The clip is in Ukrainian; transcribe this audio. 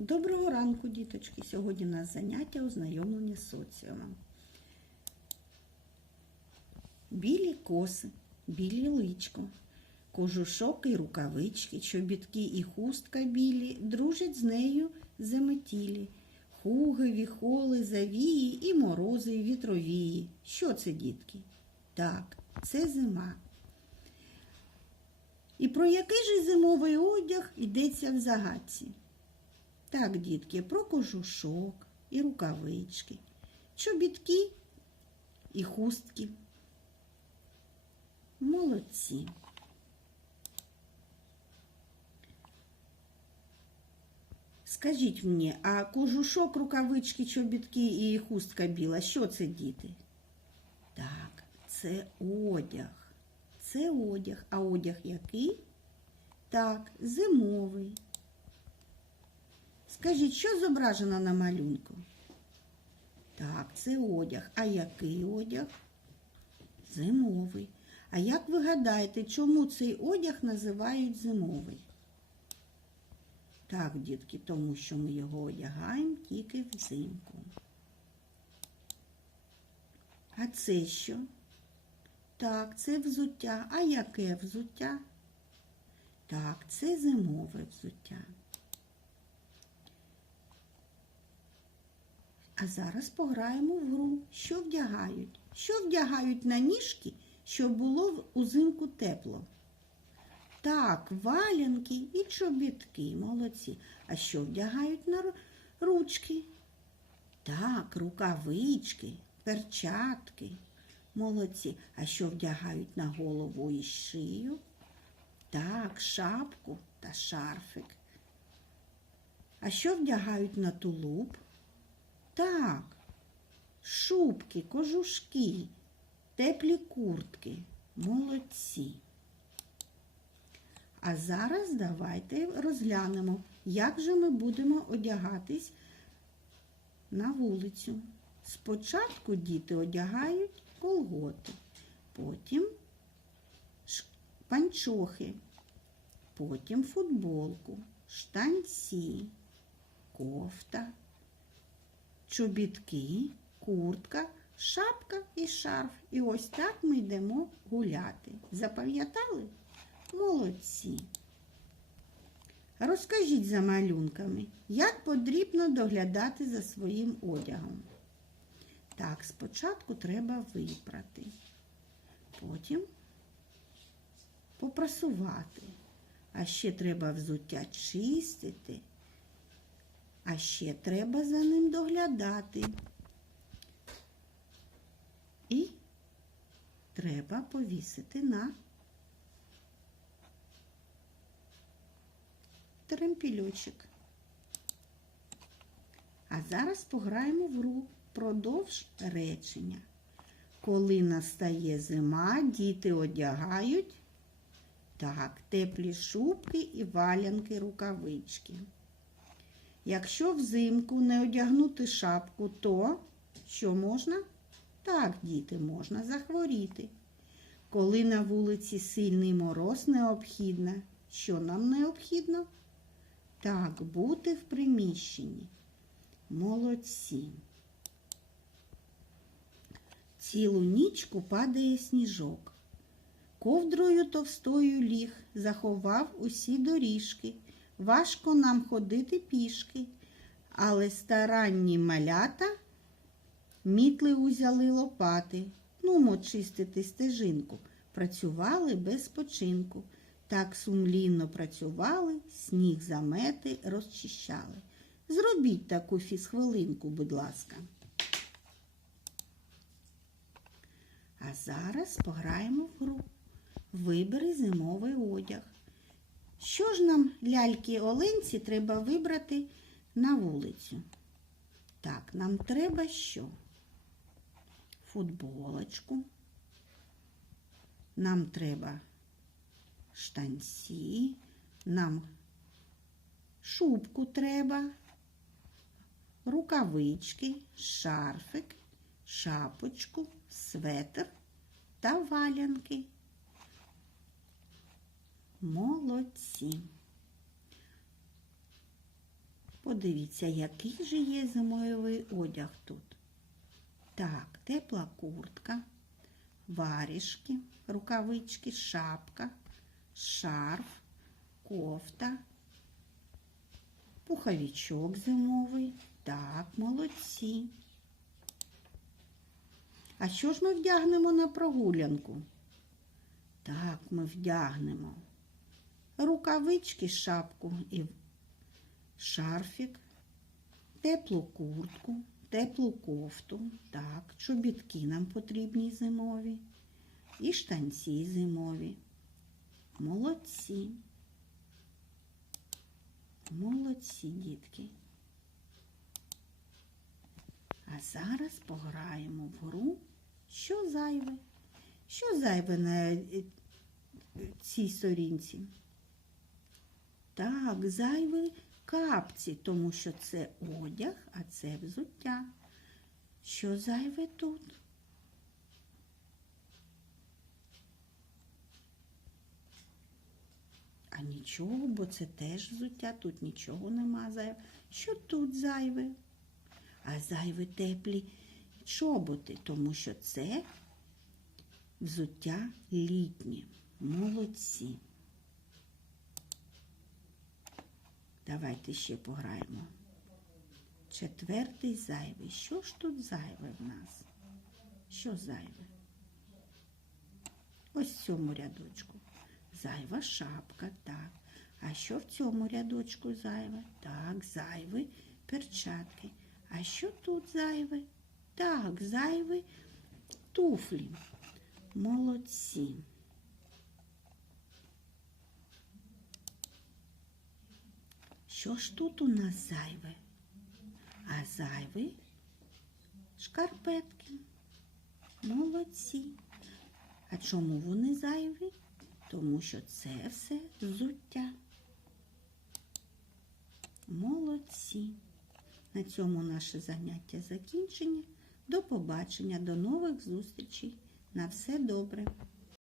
Доброго ранку, діточки! Сьогодні у нас заняття ознайомлення з соціумом. Білі коси, білі личко, кожушок і рукавички, чобітки і хустка білі, дружать з нею заметілі, хуги, віхоли, завії і морози, і вітровії. Що це, дітки? Так, це зима. І про який же зимовий одяг йдеться в загадці? Так, дітки, про кожушок і рукавички, чобітки і хустки. Молодці. Скажіть мені, а кожушок, рукавички, чобітки і хустка біла, що це діти? Так, це одяг. Це одяг. А одяг який? Так, зимовий. Скажіть, що зображено на малюнку? Так, це одяг. А який одяг? Зимовий. А як ви гадаєте, чому цей одяг називають зимовий? Так, дітки, тому що ми його одягаємо тільки взимку. А це що? Так, це взуття. А яке взуття? Так, це зимове взуття. А зараз пограємо в гру. Що вдягають? Що вдягають на ніжки, щоб було узимку тепло? Так, валянки і чобітки, молодці. А що вдягають на ручки? Так, рукавички, перчатки. Молодці. А що вдягають на голову і шию? Так, шапку та шарфик. А що вдягають на тулуб? Так, шубки, кожушки, теплі куртки. Молодці. А зараз давайте розглянемо, як же ми будемо одягатись на вулицю. Спочатку діти одягають колготи, потім панчохи, потім футболку, штанці, кофта, чобітки, куртка, шапка і шарф. І ось так ми йдемо гуляти. Запам'ятали? Молодці. Розкажіть за малюнками, як потрібно доглядати за своїм одягом. Так, спочатку треба випрати, потім попрасувати, а ще треба взуття чистити, а ще треба за ним доглядати. І треба повісити на тремпільочок. А зараз пограємо в гру продовж речення. Коли настає зима, діти одягають так, теплі шубки і валянки рукавички. Якщо взимку не одягнути шапку, то що можна? Так, діти, можна захворіти. Коли на вулиці сильний мороз необхідно, що нам необхідно? Так, бути в приміщенні. Молодці. Цілу нічку падає сніжок. Ковдрою товстою ліг, заховав усі доріжки. Важко нам ходити пішки, але старанні малята мітли узяли лопати. Нумо чистити стежинку. Працювали без починку. Так сумлінно працювали, сніг замети розчищали. Зробіть таку фізхвилинку, будь ласка. А зараз пограємо в гру. Вибери зимовий одяг. Що ж нам, ляльки оленці, треба вибрати на вулицю? Так, нам треба що? Футболочку. Нам треба штанці, нам шубку треба, рукавички, шарфик, шапочку, светр та валянки. Молодці. Подивіться, який же є зимовий одяг тут. Так, тепла куртка, варішки, рукавички, шапка, шарф, кофта, пуховичок зимовий. Так, молодці. А що ж ми вдягнемо на прогулянку? Так, ми вдягнемо рукавички, шапку і шарфік, теплу куртку, теплу кофту, так, чобітки нам потрібні зимові і штанці зимові. Молодці. Молодці, дітки. А зараз пограємо в гру, що зайве. Що зайве на е, цій сторінці? Так, зайві капці, тому що це одяг, а це взуття. Що зайве тут? А нічого, бо це теж взуття, тут нічого нема зайве. Що тут зайве? А зайве теплі чоботи, тому що це взуття літнє. Молодці. Давайте ще пограємо. Четвертий зайвий. Що ж тут зайве в нас? Що зайве? Ось в цьому рядочку. Зайва шапка, так. А що в цьому рядочку зайве? Так, зайві перчатки. А що тут зайве? Так, зайві туфлі. Молодці. Що ж тут у нас зайве? А зайві шкарпетки. Молодці. А чому вони зайві? Тому що це все взуття. Молодці. На цьому наше заняття закінчення. До побачення, до нових зустрічей. На все добре.